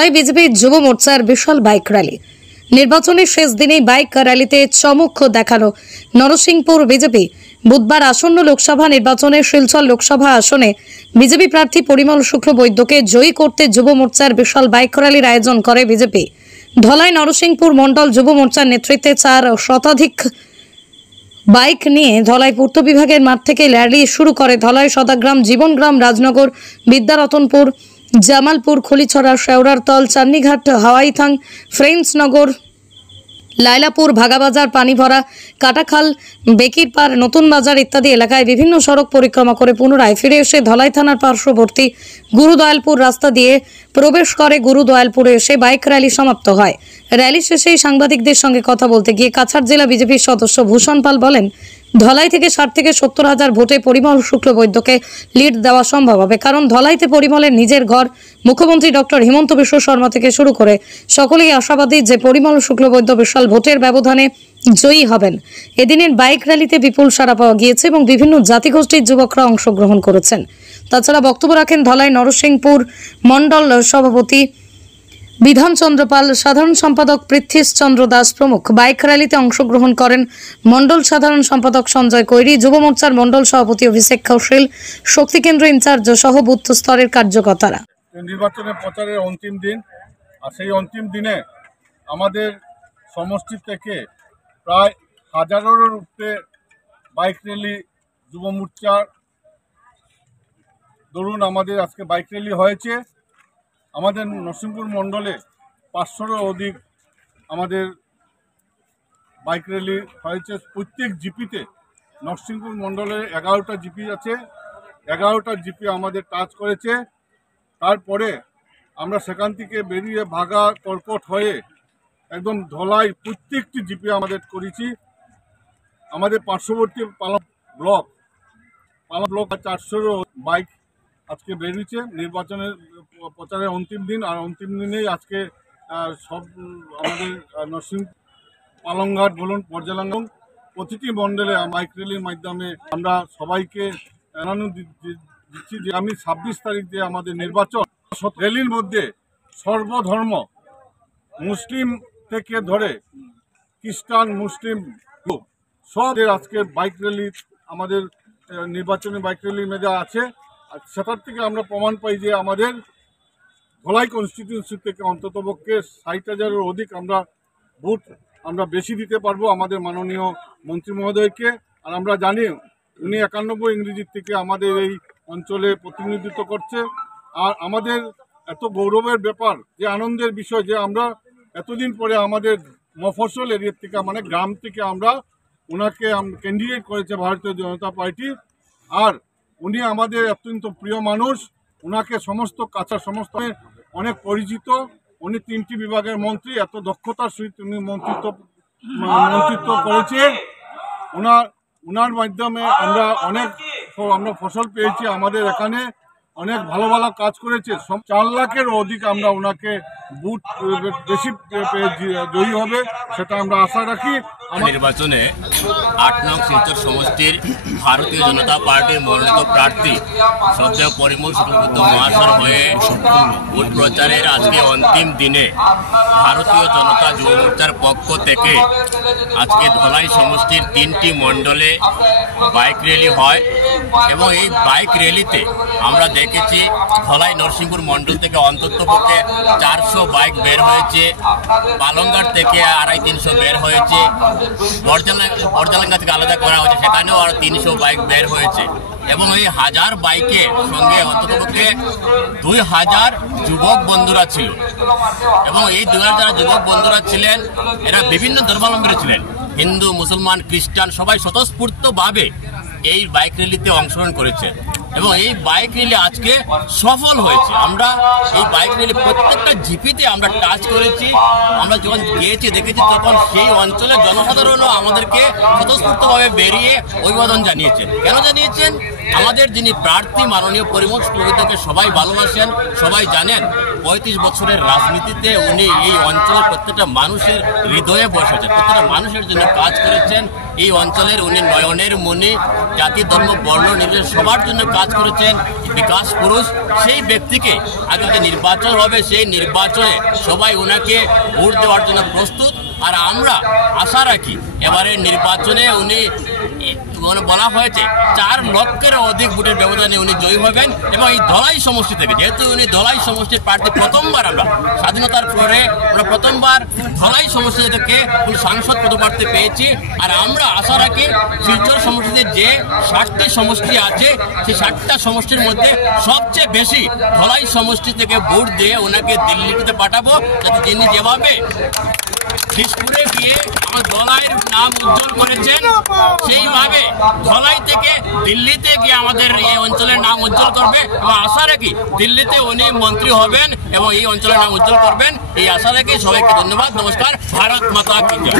Dhalai BJP যুব মোর্চার বিশাল bike rally. নির্বাচনের শেষ দিনেই বাইক র্যালিতে চমক দেখালো নরসিংপুর বিজেপি। বুধবার আসন্ন লোকসভা নির্বাচনে শিলচর লোকসভা আসনে বিজেপি প্রার্থী পরিমল শুক্লবৈদ্যকে জয়ী করতে যুব মোর্চার বিশাল বাইক র্যালির আয়োজন করে বিজেপি। ধলাই নরসিংপুর মণ্ডল যুব মোর্চার নেতৃত্বে 4 শতাধিক বাইক নিয়ে ধলাই পূর্ত বিভাগের মাঠ থেকে র্যালি শুরু করে ধলাই সদাগ্রাম, জীবনগ্রাম, রাজনগর, বিদ্যারতনপুর, জামালপুর, খলিছড়া, শেওড়ারতল, চান্নিঘাট, হাওয়াইথাং, ফ্রেন্ডসনগর, লাইলাপুর, ভাগাবাজার, পানিভরা, কাটাখাল, বেকিরপাড়, নতুন বাজার ইত্যাদি এলাকায় বিভিন্ন সড়ক পরিক্রমা করে পুনরায় ফিরে এসে ধলাই থানার পার্শ্ববর্তী গুরুদয়ালপুর রাস্তা দিয়ে প্রবেশ করে। গুরুদয়ালপুরে এসে বাইক র্যালি সমাপ্ত হয়। র্যালি শেষে সাংবাদিকদের সঙ্গে কথা বলতে গিয়ে কাছাড় জেলা বিজেপির সদস্য ভূষণ পাল বলেন, ধলাই থেকে 60 থেকে 70 হাজার ভোটে পরিমল শুক্লবৈদ্যকে লিড দেওয়া সম্ভব হবে, কারণ ধলাইতে পরিমলের নিজের ঘর। মুখ্যমন্ত্রী ডক্টর হিমন্ত বিশ্ব শর্মা থেকে শুরু করে সকলেই আশাবাদী যে পরিমল শুক্লবৈদ্য বিশাল ভোটের ব্যবধানে জয়ী হবেন। এদিনের বাইক র্যালিতে বিপুল সাড়া পাওয়া গিয়েছে এবং বিভিন্ন জাতিগোষ্ঠীর যুবকরা অংশগ্রহণ করেছেন। তাছাড়া বক্তব্য রাখেন ধলাই নরসিংপুর মণ্ডল সভাপতি বিধানচন্দ্র পাল, সাধারণ সম্পাদক পৃথ্বীশ চন্দ্র দাস প্রমুখ। বাইক র্যালিতে অংশগ্রহণ করেন মণ্ডল সাধারণ সম্পাদক সঞ্জয় কৈরি, যুব মোর্চার মণ্ডল সভাপতি অভিষেক কৌশল, শক্তি কেন্দ্র ইনচার্জ সহ বুথ স্তরের কার্যকর্তারা। নির্বাচনের প্রচারের অন্তিম দিন, আর সেই অন্তিম দিনে আমাদের সমষ্টি থেকে প্রায় হাজারের উপরে বাইক র্যালি যুব মোর্চার দরুন আমাদের আজকে বাইক র্যালি হয়েছে। আমাদের নরসিংপুর মণ্ডলে 500-এরও অধিক আমাদের বাইক র্যালি হয়েছে। প্রত্যেক জিপিতে নরসিংপুর মণ্ডলে 11টা জিপি আছে, 11টা জিপি আমাদের টাচ করেছে। তারপরে আমরা সেখান থেকে বেরিয়ে ভাগা কর্কট হয়ে একদম ধলাই প্রত্যেকটি জিপি আমাদের করেছি। আমাদের পার্শ্ববর্তী পালা ব্লক 400-এরও বাইক আজকে বেরিয়েছে। নির্বাচনের প্রচারের অন্তিম দিন, আর অন্তিম দিনেই আজকে সব আমাদের নরসিংহ পালংঘাট বলুন, পর্যালাঙ্গন প্রতিটি মণ্ডলে বাইক র্যালির মাধ্যমে আমরা সবাইকে জানানো দিচ্ছি যে আমি 26 তারিখ যে আমাদের নির্বাচন র্যালির মধ্যে সর্বধর্ম, মুসলিম থেকে ধরে খ্রিস্টান, মুসলিম সব আজকে বাইক র্যালি আমাদের নির্বাচনী বাইক র্যালির মধ্যে আছে। আর সেটার থেকে আমরা প্রমাণ পাই যে আমাদের ধলাই কনস্টিটিউয়েন্সি থেকে অন্ততপক্ষে 60,000-এর অধিক আমরা ভোট আমরা বেশি দিতে পারবো আমাদের মাননীয় মন্ত্রী মহোদয়কে। আর আমরা জানি উনি 91 ইংরেজির থেকে আমাদের এই অঞ্চলে প্রতিনিধিত্ব করছে। আর আমাদের এত গৌরবের ব্যাপার, যে আনন্দের বিষয় যে আমরা এতদিন পরে আমাদের মফস্বল এরিয়ার থেকে মানে গ্রাম থেকে আমরা ওনাকে ক্যান্ডিডেট করেছে ভারতীয় জনতা পার্টি। আর উনি আমাদের অত্যন্ত প্রিয় মানুষ, ওনাকে সমস্ত সমস্ত অনেক পরিচিত। উনি 3টি বিভাগের মন্ত্রী, এত দক্ষতার সহিত উনি মন্ত্রিত্ব করেছে। ওনার মাধ্যমে আমরা ফসল পেয়েছি। আমাদের এখানে অনেক ভালো ভালো কাজ করেছে। 4 লাখের অধিক আমরা ওনাকে বুথ বেশি জয়ী হবে সেটা আমরা আশা রাখি। নির্বাচনে 8 নং শিলচর সমষ্টির ভারতীয় জনতা পার্টির মনোনীত প্রার্থী শ্রদ্ধেয় পরিমল শুক্লবৈদ্য মহাশয় হয়ে ভোট প্রচারের আজকে অন্তিম দিনে ভারতীয় জনতা যুব মোর্চার পক্ষ থেকে আজকে ধলাই সমষ্টির 3টি মণ্ডলে বাইক র্যালি হয় এবং এই বাইক র্যালিতে আমরা দেখেছি ধলাই নরসিংপুর মণ্ডল থেকে অন্ততপক্ষে 400 বাইক বের হয়েছে, পালংঘাট থেকে 250-300 বের হয়েছে, বর্জালাঙ্গা থেকে আলাদা করা হয়েছে সেখানেও আরো 300 বাইক বের হয়েছে এবং এই 1000 বাইকের সঙ্গে অন্ততপক্ষে 2000 যুবক বন্ধুরা ছিল এবং এই 2000 যুবক বন্ধুরা ছিলেন, এরা বিভিন্ন ধর্মাবলম্বী ছিলেন, হিন্দু, মুসলমান, খ্রিস্টান, সবাই স্বতঃস্ফূর্তভাবে এই বাইক র্যালিতে অংশগ্রহণ করেছে এবং এই বাইক র্যালি আজকে সফল হয়েছে। আমরা এই বাইক র্যালি প্রত্যেকটা জিপিতে আমরা টাচ করেছি। আমরা যখন গিয়েছি দেখেছি তখন সেই অঞ্চলের জনসাধারণও আমাদেরকে স্বতঃস্ফূর্তভাবে বেরিয়ে অভিবাদন জানিয়েছেন। কেন জানিয়েছেন? আমাদের যিনি প্রার্থী মাননীয় পরিমল শুক্লবৈদ্যকে সবাই ভালোবাসেন, সবাই জানেন। 35 বছরের রাজনীতিতে উনি এই অঞ্চলের প্রত্যেকটা মানুষের হৃদয়ে বসেছেন, প্রত্যেকটা মানুষের জন্য কাজ করেছেন। এই অঞ্চলের উনি নয়নের মণি, জাতি ধর্ম বর্ণ নির্বিশেষে সবার জন্য কাজ করেছেন, বিকাশ পুরুষ। সেই ব্যক্তিকে আগামী নির্বাচন হবে, সেই নির্বাচনে সবাই ওনাকে ভোট দেওয়ার জন্য প্রস্তুত। আর আমরা আশা রাখি এবারের নির্বাচনে উনি বলা হয়েছে 4 লক্ষের অধিক ভোটের ব্যবধানে উনি জয়ী হবেন এবং এই ধলাই সমষ্টি থেকে, যেহেতু উনি ধলাই সমষ্টির প্রার্থী, প্রথমবার আমরা স্বাধীনতার পরে আমরা প্রথমবার ধলাই সমষ্টি থেকে উনি সাংসদ পদপ্রার্থী পেয়েছি। আর আমরা আশা রাখি শিলচর সমষ্টিতে যে 60টি সমষ্টি আছে সেই 60টা সমষ্টির মধ্যে সবচেয়ে বেশি ধলাই সমষ্টি থেকে ভোট দিয়ে ওনাকে দিল্লিতে পাঠাবো, যাতে তিনি যেভাবে দিসপুরে গিয়ে আমার ধলাইয়ের নাম উজ্জ্বল করেছেন সেইভাবে ধলাই থেকে দিল্লিতে গিয়ে আমাদের এই অঞ্চলের নাম উজ্জ্বল করবে এবং আশা রাখি দিল্লিতে উনি মন্ত্রী হবেন এবং এই অঞ্চলের নাম উজ্জ্বল করবেন। এই আশা রাখি সবাইকে ধন্যবাদ। নমস্কার। ভারত মাতা কি জয়।